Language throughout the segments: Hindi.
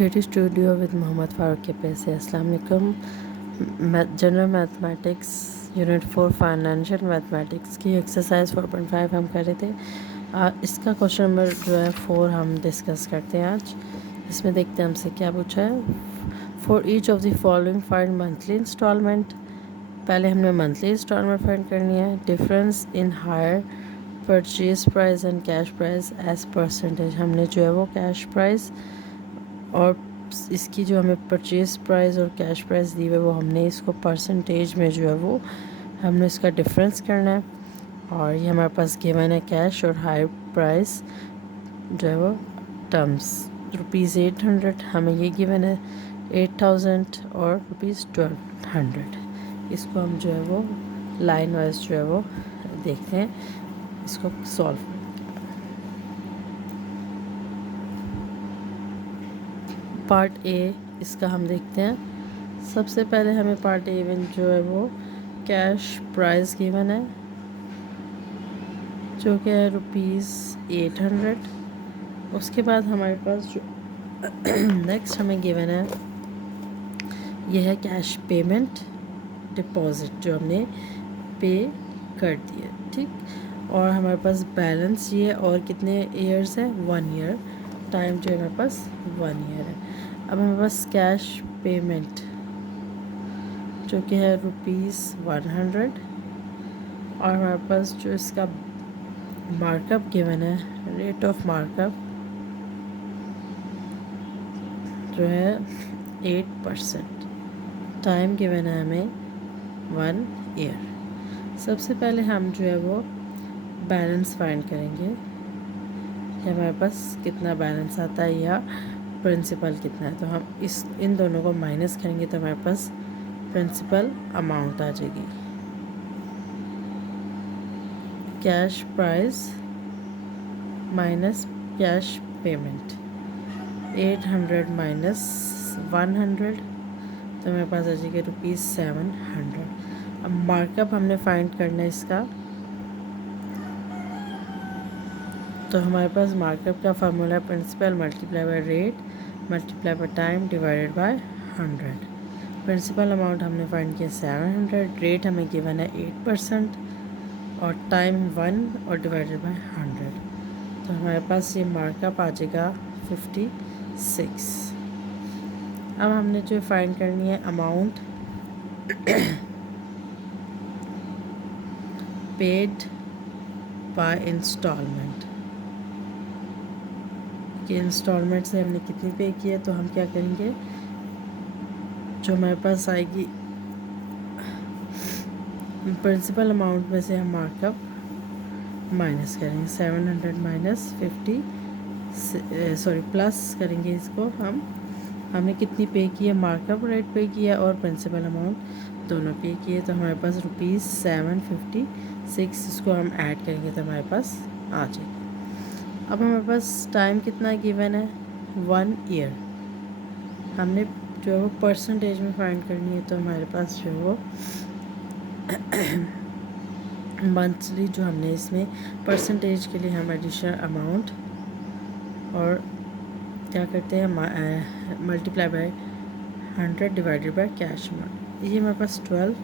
Theory studio with Mohammed Farooq के पैसे। अस्सलाम वालेकुम। General mathematics unit 4 financial mathematics की एक्सरसाइज 4.5 हम कर रहे थे। इसका क्वेश्चन नंबर जो है 4 हम डिस्कस करते हैं आज। इसमें देखते हैं हमसे क्या पूछा है। For each of the following find monthly installment. पहले हमने मंथली इंस्टॉलमेंट फाइंड करनी है। Difference in hire purchase price and cash price as percentage. हमने जो है वो कैश प्राइस और इसकी जो हमें परचेज़ प्राइस और कैश प्राइस दी हुई है वो हमने इसको परसेंटेज में जो है वो हमने इसका डिफरेंस करना है। और ये हमारे पास गिवन है कैश और हाई प्राइस जो है वो टर्म्स ₹800 हमें ये गिवन है 8000 और ₹1200। इसको हम जो है वो लाइन वाइज जो है वो देखते हैं, इसको सॉल्व। पार्ट ए इसका हम देखते हैं। सबसे पहले हमें पार्ट ए में जो है वो कैश प्राइस गिवन है जो कि है ₹800। उसके बाद हमारे पास जो नेक्स्ट हमें गिवन है यह है कैश पेमेंट डिपॉजिट जो हमने पे कर दिया, ठीक। और हमारे पास बैलेंस ये और कितने ईयर्स है, 1 ईयर। टाइम जो है हमारे पास 1 ईयर है। अब हमारे पास कैश पेमेंट जो कि है ₹100 और हमारे पास जो इसका मार्कअप गिवन है, रेट ऑफ मार्कअप जो है 8%। टाइम गिवन है हमें 1 ईयर। सबसे पहले हम जो है वो बैलेंस फाइंड करेंगे कि हमारे पास कितना बैलेंस आता है या प्रिंसिपल कितना है। तो हम इन दोनों को माइनस करेंगे तो हमारे पास प्रिंसिपल अमाउंट आ जाएगी। Cash price minus cash payment 800 minus 100 तो हमारे पास आ जाएगा ₹700। अब मार्कअप हमने फाइंड करना है इसका, तो हमारे पास मार्कअप का formula principal multiply by rate multiply by time divided by 100। Principal amount हमने फाइंड किया 700, रेट हमें गिवन है 8% और टाइम 1 और डिवाइडेड बाय 100। तो हमारे पास ये मार्कअप आ जाएगा 56। अब हमने जो फाइंड करनी है अमाउंट पेड बाय इंस्टॉलमेंट, कि इंस्टॉलमेंट से हमने कितनी पे की है। तो हम क्या करेंगे, जो हमारे पास आएगी प्रिंसिपल अमाउंट में से हम मार्कअप माइनस करेंगे। 700 माइनस 50 प्लस करेंगे इसको हमने कितनी पे की है, मार्कअप रेट पे किया और प्रिंसिपल अमाउंट दोनों पे किए। तो हमारे पास ₹756 इसको हम ऐड करेंगे तो हमारे पास आ जाएगी। अब हमारे पास टाइम कितना गिवन है, 1 ईयर। हमने जो है वो परसेंटेज में फाइंड करनी है तो हमारे पास जो है वो मंथली जो हमने इसमें परसेंटेज के लिए हम एडिशनल अमाउंट और क्या करते हैं multiply by 100 divided by cash amount. ये हमारे पास 12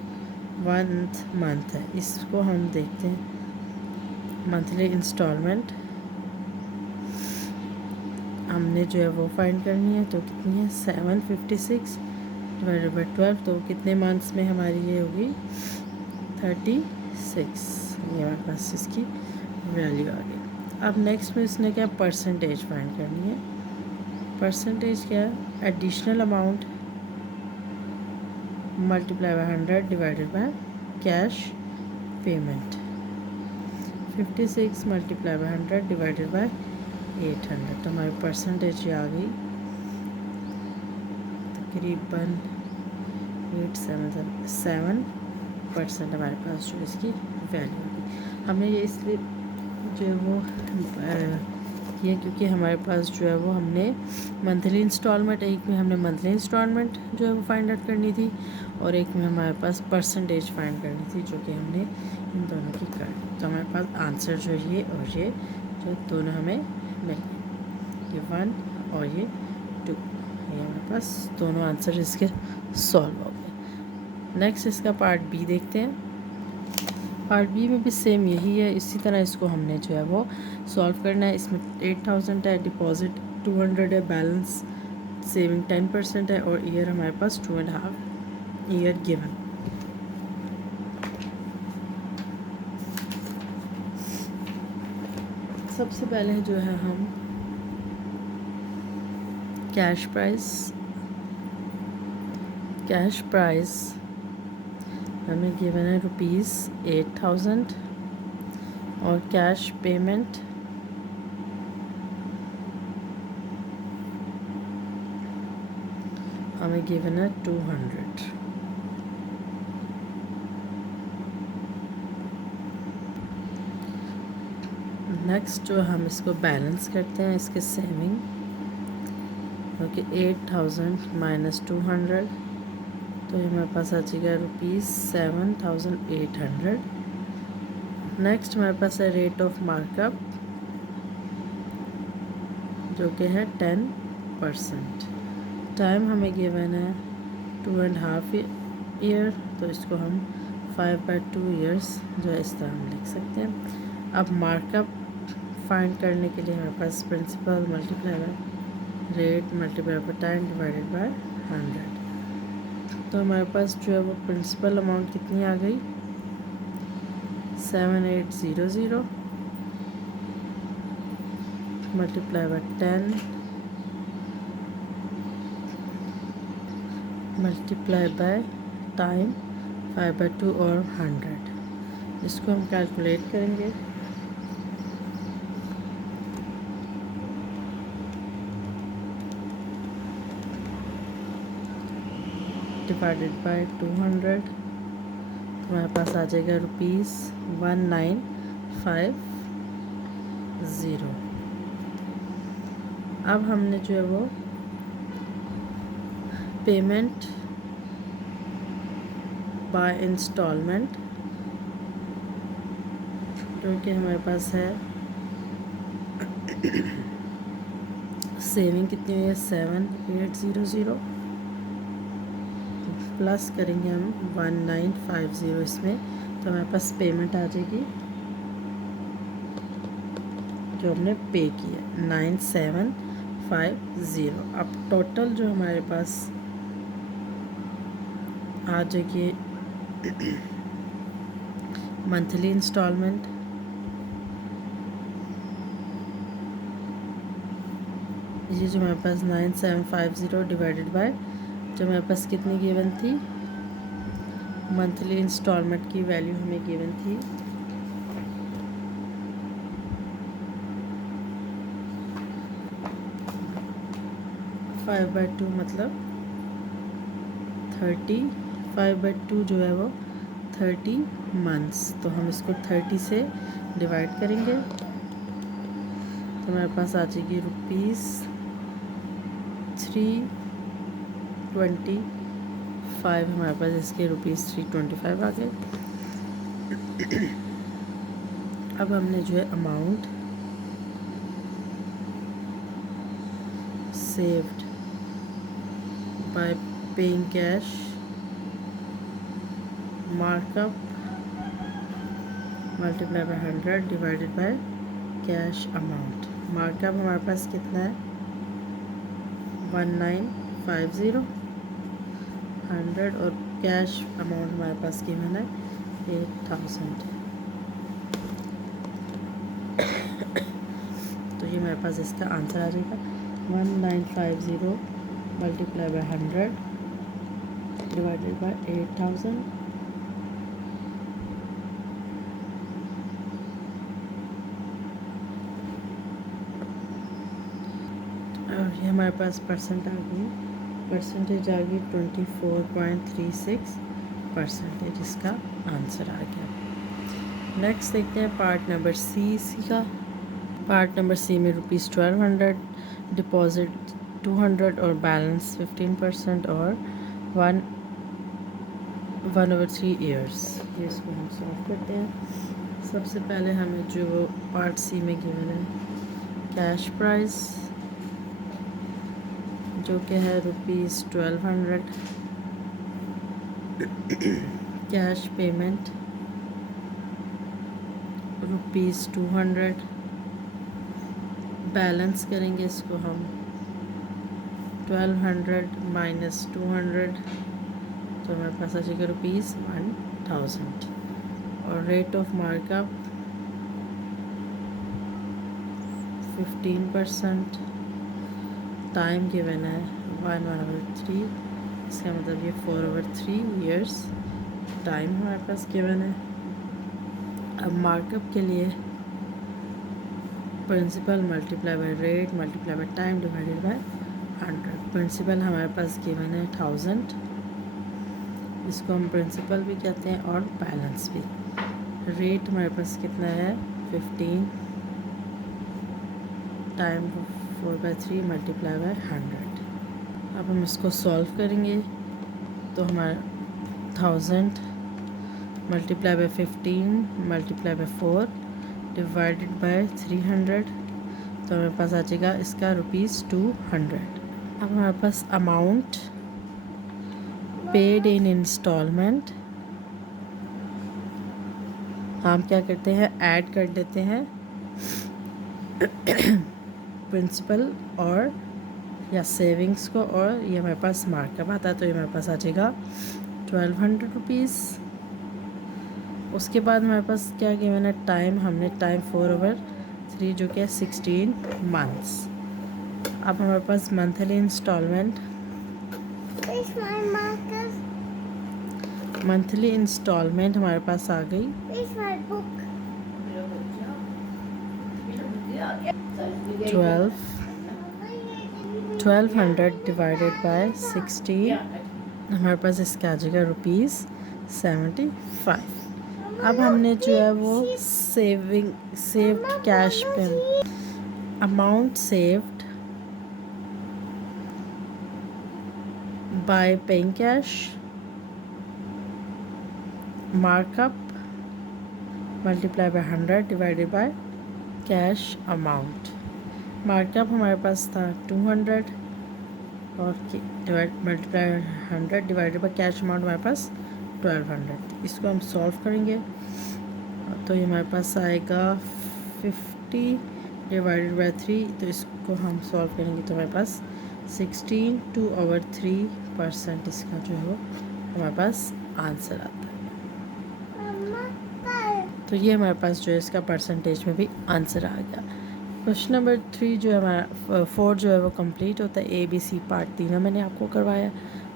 मंथ है। इसको हम देखते हैं मंथली इंस्टॉलमेंट हमने जो है वो फाइंड करनी है। तो कितनी है, 756 डिवाइडेड बाय 12, तो कितने मंथ्स में हमारी ये होगी 36। ये हमारे पास इसकी वैल्यू आ गई। अब नेक्स्ट में इसने क्या परसेंटेज फाइंड करनी है। परसेंटेज क्या है, additional amount multiply by 100 divided by cash payment. 56 multiply by 100 divided by 800, तो हमारी परसेंटेज ये आ गई तकरीबन 877% हमारे पास जो इसकी वैल्यू होगी। हमने ये इसलिए जो है वो किया क्योंकि हमारे पास जो है वो हमने मंथली इंस्टॉलमेंट, एक में हमने मंथली इंस्टॉलमेंट जो है वो फाइंड आउट करनी थी और एक में हमारे पास परसेंटेज फाइंड करनी थी जो कि हमने इन दोनों की कर। तो हमारे पास आंसर जो ये और ये जो दोनों हमें मिल गए, ये 1 और ये 2। पास दोनों आंसर इसके सॉल्व हो गए। नेक्स्ट इसका पार्ट बी देखते हैं। पार्ट बी में भी सेम यही है, इसी तरह इसको हमने जो है वो सॉल्व करना है। इसमें 8000 है, डिपॉजिट 200 है, बैलेंस सेविंग 10% है और ईयर हमारे पास 2.5 ईयर गिवन। सबसे पहले जो है हम कैश प्राइस हमें गिवन है ₹8000 और कैश पेमेंट हमें गिवन है 200। नेक्स्ट जो हम इसको बैलेंस करते हैं, इसके सेविंग, ओके 8000 माइनस 200 तो ये हमारे पास आ जाएगा ₹7800। नेक्स्ट हमारे पास है रेट ऑफ मार्कअप जो कि है 10%। टाइम हमें गिवन है 2.5 ईयर, तो इसको हम 5/2 ईयर्स जो है इस तरह हम लिख सकते हैं। अब मार्कअप फाइंड करने के लिए हमारे पास principal multiply by rate multiply by time divided by 100। तो हमारे पास जो है वो प्रिंसिपल अमाउंट कितनी आ गई 7800 multiply by 10 multiply by time 5/2 और 100। इसको हम कैलकुलेट करेंगे। डिवाइडेड बाय 200 तो हमारे पास आ जाएगा ₹1950। अब हमने जो है वो पेमेंट बाय इंस्टॉलमेंट जो कि हमारे पास है सेविंग कितनी हुई है 7800 प्लस करेंगे हम 1950 इसमें, तो हमारे पास पेमेंट आ जाएगी जो हमने पे की है 9750। अब टोटल जो हमारे पास आ जाएगी मंथली इंस्टॉलमेंट, ये जो हमारे पास 9750 डिवाइडेड बाय जो हमारे पास कितनी गिवन थी मंथली इंस्टॉलमेंट की वैल्यू हमें गिवन थी 5/2 मतलब 30, 5/2 जो है वो 30 मंथ्स, तो हम इसको 30 से डिवाइड करेंगे तो हमारे पास आ जाएगी ₹325। हमारे पास इसके ₹325 आ गए। अब हमने जो है amount saved by paying cash markup multiply by 100 divided by cash amount। Markup हमारे पास कितना है 1950 100 और कैश अमाउंट हमारे पास गिवन है 8000। तो ये हमारे पास इसका आंसर आ जाएगा 1950 मल्टीप्लाई बाय 100 डिवाइडेड बाय 8000 और ये हमारे पास परसेंट आ गई, परसेंटेज आ गई 24.36%। इसका आंसर आ गया। नेक्स्ट देखते हैं पार्ट नंबर सी इसी का। पार्ट नंबर सी में ₹1200 डिपॉजिट 200 और बैलेंस 15% और 1/3 ईयर्स। ये इसको हम सॉल्व करते हैं। सबसे पहले हमें जो वो पार्ट सी में गिवन है कैश प्राइस जो कि है ₹1200। Cash payment ₹200। बैलेंस करेंगे इसको हम 1200 माइनस 200, तो हमारे पास आ जाएगा ₹1000। और rate of markup 15%। Time given है 1/3, इसका मतलब ये 4/3 ईयर्स टाइम हमारे पास गिवन है। अब मार्कअप के लिए principal multiply by rate multiply by time divided by 100। Principal हमारे पास गिवन है 1000, इसको हम प्रिंसिपल भी कहते हैं और बैलेंस भी। रेट हमारे पास कितना है 15, टाइम 4/3 मल्टीप्लाई बाय 100। अब हम इसको सॉल्व करेंगे तो हमारा 1000 multiply by 15 multiply by 4 divided by 300, तो हमारे पास आ जाएगा इसका ₹200। अब हमारे पास अमाउंट पेड इन इंस्टॉलमेंट, हम क्या करते हैं ऐड कर देते हैं प्रिंसिपल और या सेविंग्स को, और ये हमारे पास मार्कअप आता है, तो ये हमारे पास आ जाएगा ₹1200। उसके बाद हमारे पास क्या गिवन है टाइम, हमने टाइम 4/3 जो कि है 16 मंथ्स। अब हमारे पास मंथली इंस्टॉलमेंट, मंथली इंस्टॉलमेंट हमारे पास आ गई 1200 डिवाइडेड बाय 16, हमारे पास इसका आ जाएगा ₹75। अब हमने जो है वो सेव्ड कैश पे amount saved by paying cash, markup multiply by 100 divided by cash amount. Markup हमारे पास था 200 और multiply 100 divided by cash amount हमारे पास 1200। इसको हम सॉल्व करेंगे तो ये हमारे पास आएगा 50 डिवाइडेड बाय 3, तो इसको हम सॉल्व करेंगे तो हमारे पास 16 2/3% इसका जो है वो हमारे पास आंसर आता है। तो ये हमारे पास जो है इसका परसेंटेज में भी आंसर आ गया। क्वेश्चन नंबर 3 जो है हमारा 4 जो है वो कंप्लीट होता है। ABC पार्ट 3 मैंने आपको करवाया।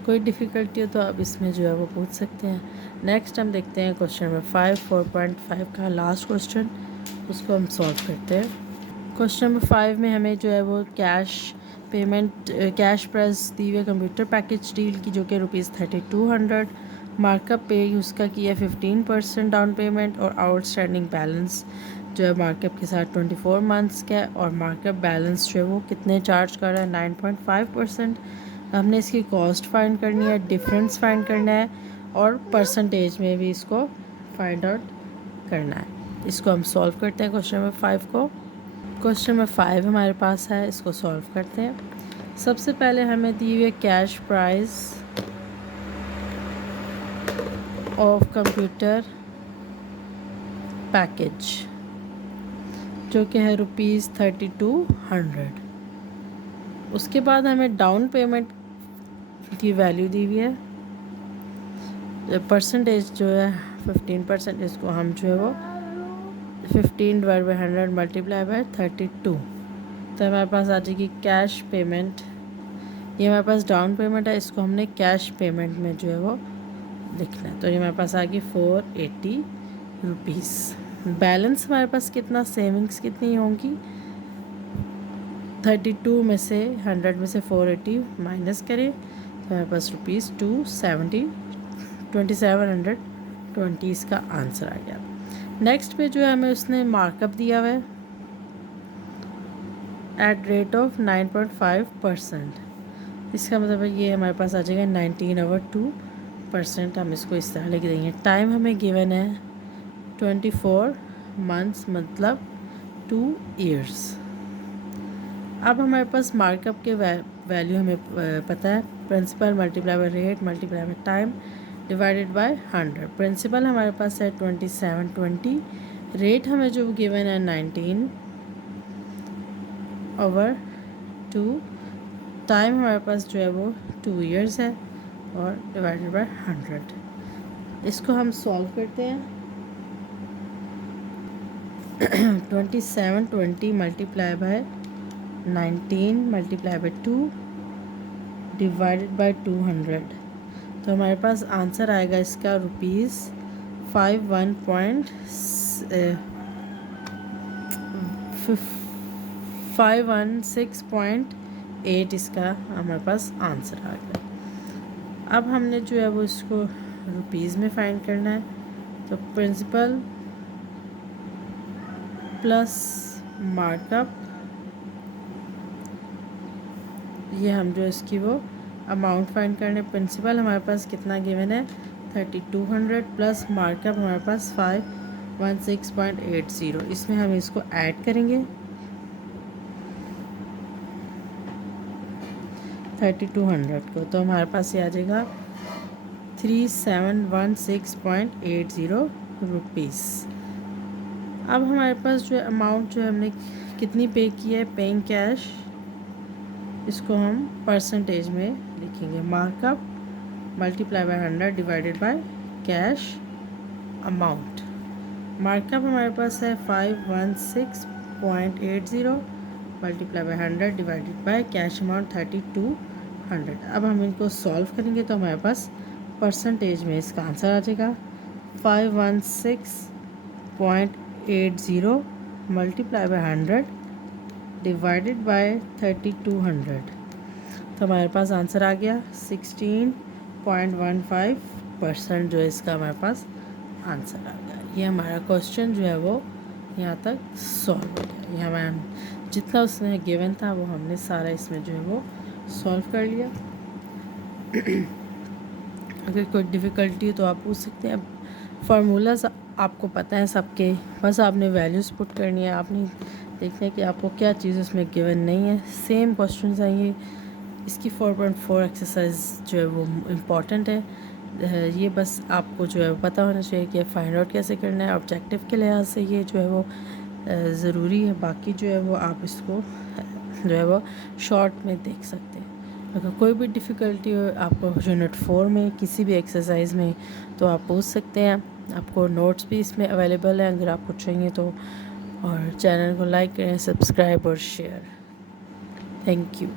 कोई डिफ़िकल्टी हो तो आप इसमें जो है वो पूछ सकते हैं। नेक्स्ट हम देखते हैं क्वेश्चन नंबर 5 4.5 का लास्ट क्वेश्चन, उसको हम सॉल्व करते हैं। क्वेश्चन नंबर 5 में हमें जो है वो कैश पेमेंट कैश प्राइस दी हुई कंप्यूटर पैकेज डील की जो कि ₹3200, मार्कअप पे उसका किया 15% डाउन पेमेंट और आउटस्टैंडिंग बैलेंस जो है मार्कअप के साथ 24 मंथ्स का, और मार्कअप बैलेंस जो है वो कितने चार्ज कर रहा है 9.5%। हमने इसकी कॉस्ट फाइंड करनी है, डिफरेंस फाइंड करना है और परसेंटेज में भी इसको फाइंड आउट करना है। इसको हम सॉल्व करते हैं क्वेश्चन नंबर 5 को। क्वेश्चन नंबर 5 हमारे पास है, इसको सॉल्व करते हैं। सबसे पहले हमें दी हुई है cash price of computer package जो कि है ₹3200। उसके बाद हमें डाउन पेमेंट की वैल्यू दी हुई है, परसेंटेज जो है 15%, इसको हम जो है वो 15 डिवाइड बाई 100 मल्टीप्लाई बाय 32, तो हमारे पास आ जाएगी कैश पेमेंट। ये हमारे पास डाउन पेमेंट है, इसको हमने कैश पेमेंट में जो है वो लिखना है, तो ये हमारे पास आ गई ₹480। बैलेंस हमारे पास कितना, सेविंग्स कितनी होंगी 32 में से 100 में से 480 माइनस करें तो हमारे पास ₹2720 इसका आंसर आ गया। नेक्स्ट पे जो है हमें उसने मार्कअप दिया हुआ है एट रेट ऑफ 9.5%, इसका मतलब है ये हमारे पास आ जाएगा 19/2%। हम इसको इस तरह लिख देंगे। टाइम हमें गिवन है 24 मंथ्स मतलब 2 ईयर्स। अब हमारे पास मार्कअप के वैल्यू हमें पता है, principal multiply by rate multiply by time divided by 100। Principal हमारे पास है 2720, रेट हमें जो गिवन है 19/2, टाइम हमारे पास जो है वो 2 years है और डिवाइडेड बाय 100। इसको हम सॉल्व करते हैं। 2720 multiply by 19 multiply by 2 divided by 200, तो हमारे पास आंसर आएगा इसका ₹516.8 इसका हमारे पास आंसर आ गया। अब हमने जो है वो इसको रुपीज़ में फाइंड करना है, तो प्रिंसिपल प्लस मार्कअप, ये हम जो इसकी वो अमाउंट फाइंड करने। प्रिंसिपल हमारे पास कितना गिवन है 3200 प्लस मार्कअप हमारे पास 516.80। इसमें हम इसको ऐड करेंगे 3200 को, तो हमारे पास ये आ जाएगा 3716.80 रुपीज़। अब हमारे पास जो अमाउंट जो हमने कितनी पे की है पेइंग कैश, इसको हम परसेंटेज में लिखेंगे। Markup multiply by 100 divided by cash amount. Markup हमारे पास है 516.80 multiply by 100 divided by cash amount 3200। अब हम इनको सॉल्व करेंगे तो हमारे पास परसेंटेज में इसका आंसर आ जाएगा 516.80 मल्टीप्लाई बाय 100 डिवाइडेड बाय 3200, तो हमारे पास आंसर आ गया 16.15% जो है इसका हमारे पास आंसर आ गया। ये हमारा क्वेश्चन जो है वो यहाँ तक सॉल्व हो गया। ये हमारा जितना उसने गिवन था वो हमने सारा इसमें जो है वो सॉल्व कर लिया। अगर कोई डिफ़िकल्टी हो तो आप पूछ सकते हैं। फार्मूलाज आपको पता है सबके, बस आपने वैल्यूज़ पुट करनी है। आपने देखना है कि आपको क्या चीज़ उसमें गिवन नहीं है। सेम क्वेश्चंस आएंगे। इसकी 4.4 एक्सरसाइज जो है वो इम्पॉर्टेंट है। ये बस आपको जो है पता होना चाहिए कि फाइंड आउट कैसे करना है। ऑब्जेक्टिव के लिहाज से ये जो है वो ज़रूरी है। बाकी जो है वो आप इसको जो है वो शॉर्ट में देख सकते हैं। अगर कोई भी डिफ़िकल्टी हो आपको यूनिट 4 में किसी भी एक्सरसाइज में, तो आप पूछ सकते हैं। आपको नोट्स भी इसमें अवेलेबल हैं अगर आपको चाहिए तो। और चैनल को लाइक करें, सब्सक्राइब और शेयर। Thank you.